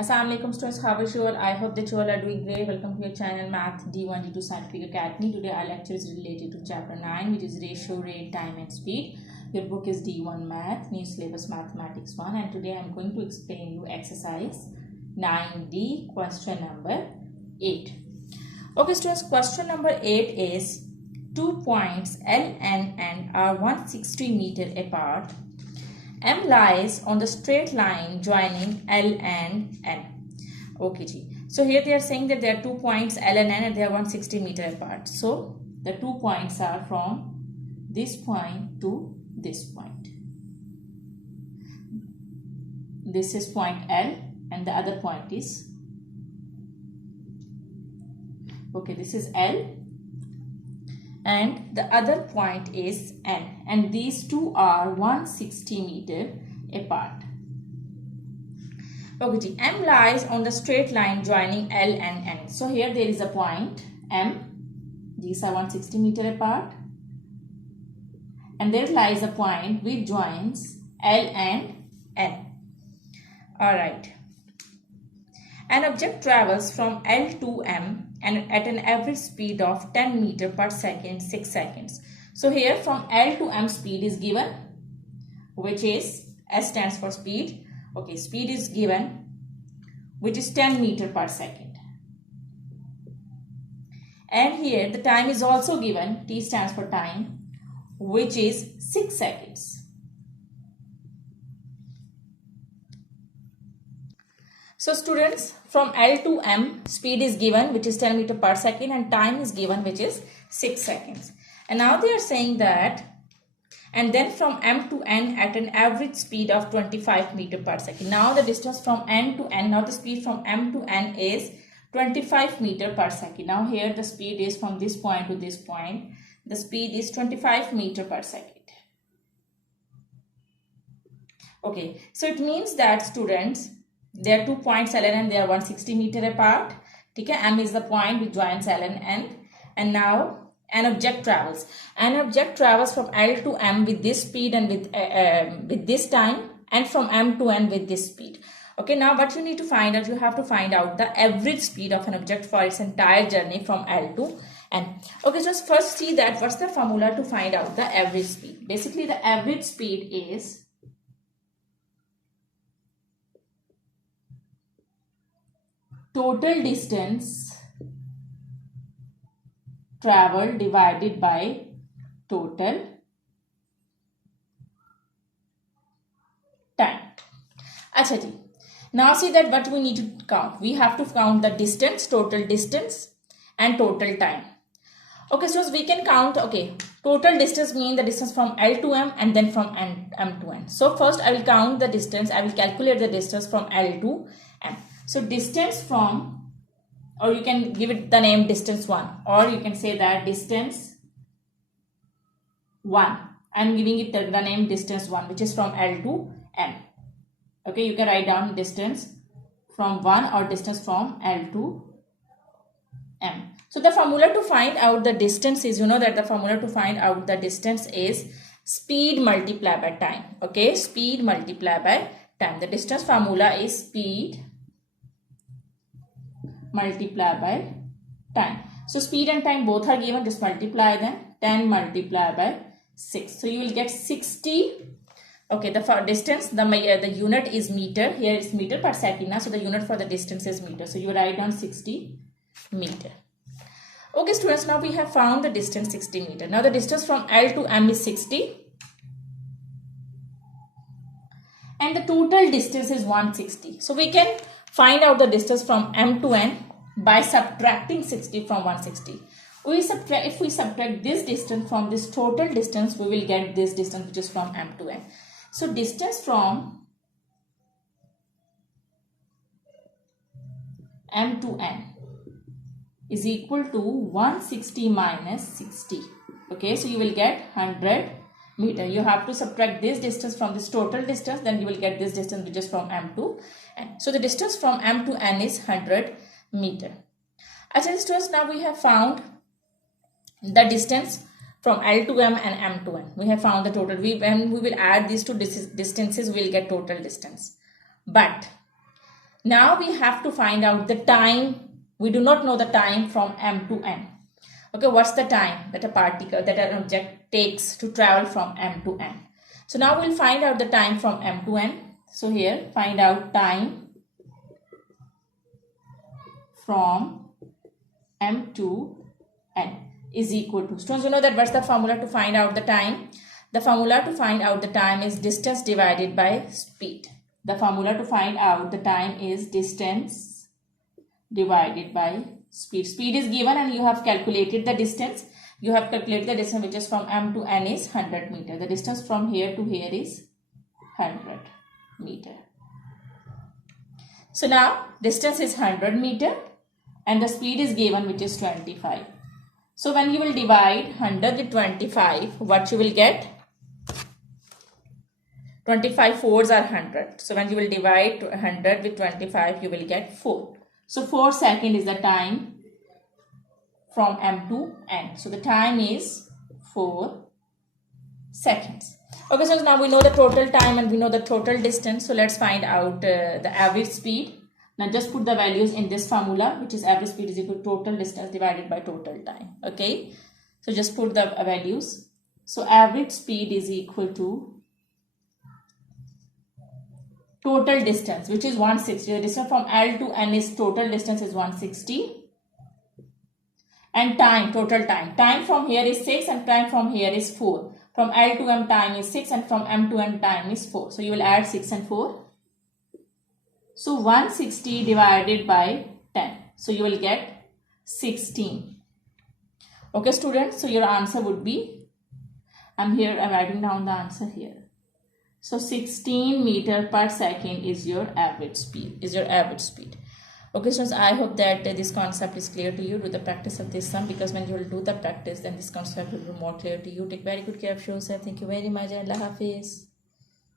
Assalamu alaikum students, how are you all? I hope that you all are doing great. Welcome to your channel Math D1 D2 Scientific Academy. Today our lecture is related to chapter 9, which is ratio, rate, time and speed. Your book is D1 Math, New Syllabus Mathematics 1, and today I am going to explain you exercise 9D, question number 8. Okay students, question number 8 is 2 points L and N are 160 meter apart. M lies on the straight line joining L and N. Okay, ji. So here they are saying that there are 2 points L and N and they are 160 meter apart. So the 2 points are from this point to this point. This is point L and the other point is, okay, this is L and the other point is N, and these two are 160 meter apart. Okay, M lies on the straight line joining L and N. So here there is a point M, these are 160 meter apart, and there lies a point which joins L and N. Alright. An object travels from L to M and at an average speed of 10 meter per second, 6 seconds. So here from L to M speed is given, which is, S stands for speed. Okay, speed is given, which is 10 meter per second. And here the time is also given, T stands for time, which is 6 seconds. So students, from L to M, speed is given, which is 10 meter per second, and time is given, which is 6 seconds. And now they are saying that, and then from M to N at an average speed of 25 meter per second. Now the distance from N to N, now the speed from M to N is 25 meter per second. Now here the speed is from this point to this point. The speed is 25 meter per second. Okay, so it means that students, there are 2 points L and N, they are 160 meter apart. Okay, M is the point which joins L and N. And now an object travels. An object travels from L to M with this speed and with this time, and from M to N with this speed. Okay, now what you need to find out, you have to find out the average speed of an object for its entire journey from L to N. Okay, just first see that what's the formula to find out the average speed. Basically the average speed is total distance traveled divided by total time. Acha ji. Now see that what we need to count. We have to count the distance, total distance and total time. Okay, so we can count, okay, total distance means the distance from L to M and then from M to N. So first I will count the distance, I will calculate the distance from L to M. So distance from, or you can give it the name distance 1, or you can say that distance 1. I am giving it the name distance 1, which is from L to M. Okay, you can write down distance from 1 or distance from L to M. So the formula to find out the distance is, you know that the formula to find out the distance is speed multiplied by time. Okay, speed multiplied by time. The distance formula is speed multiply by time. So speed and time both are given, just multiply them. 10 multiplied by 6. So you will get 60. Okay, the distance, the unit is meter. Here is meter per second. So the unit for the distance is meter. So you write down 60 meter. Okay students, now we have found the distance 60 meter. Now the distance from L to M is 60. And the total distance is 160. So we can find out the distance from M to N by subtracting 60 from 160. If we subtract this distance from this total distance, we will get this distance which is from M to N. So distance from M to N is equal to 160 minus 60. Okay, so you will get 100 meter. You have to subtract this distance from this total distance, then you will get this distance which is from M to N. So the distance from M to N is 100 meter. Actually students, now we have found the distance from L to M and M to N. We have found the total. When we will add these two distances, we will get total distance. But Now we have to find out the time. We do not know the time from m to n. Okay, what's the time that a particle, that an object takes to travel from m to n? So now we'll find out the time from m to n. So here, find out time from m to n is equal to, students, you know that what's the formula to find out the time? The formula to find out the time is distance divided by speed. The formula to find out the time is distance divided by speed. Speed is given and you have calculated the distance. You have calculated the distance which is from m to n is 100 meter. The distance from here to here is 100 meter. So now distance is 100 meter and the speed is given which is 25. So when you will divide 100 with 25, what you will get? 25 fours are 100. So when you will divide 100 with 25, you will get 4. So 4 seconds is the time from m to n. So the time is 4 seconds. Okay, so now we know the total time and we know the total distance. So let's find out the average speed. Now just put the values in this formula, which is average speed is equal to total distance divided by total time. Okay, so just put the values. So average speed is equal to total distance, which is 160. The distance from L to N is total distance is 160. And time, total time. Time from here is 6 and time from here is 4. From L to M time is 6 and from M to N time is 4. So you will add 6 and 4. So 160 divided by 10. So you will get 16. Okay, students. So your answer would be, I'm writing down the answer here. So 16 meter per second is your average speed. Okay, students, I hope that this concept is clear to you. Do the practice of this sum, because when you will do the practice, then this concept will be more clear to you. Take very good care of yourself. Thank you very much. Allah Hafiz.